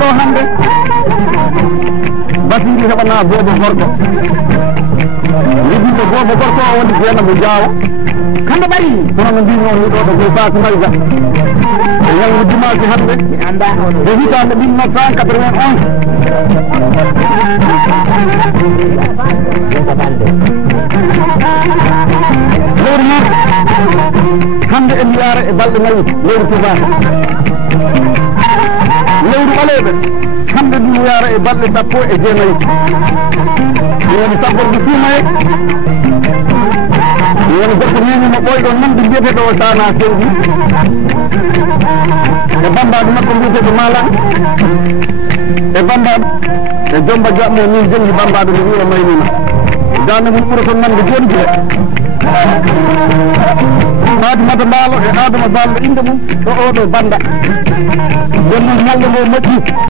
ɗo hande basiri heɓana boobo gorko yiɗiɓe boobo gorko o woni jeena mo jaawa kamɓe ɓari kono no mbimi on wiɗo ɗo koye Fatou Mayga e ñalngu dimanche hande mi anda e hitande 1991 lewru noon hande en yaara e balɗe nayi lewru tubaka lewru ɓaleɓe hande ɗum yaara e balɗe sappo e jeenayi woni sapporde suumaye woni gorko nenimo ɓoyɗo namde mbiyeteɗo o sana sewdi e bambaɗo makko mbiyeteɗo malan e bambaɗo e jomba jaɓmo min jongi bambaɗo no wiya maynuna dande mum ɓuura toon nande joni jee Fatimata Mballo e Adama Ballo inde mum ɗo oɗo banda nden noon ñalɗo ngo moƴƴi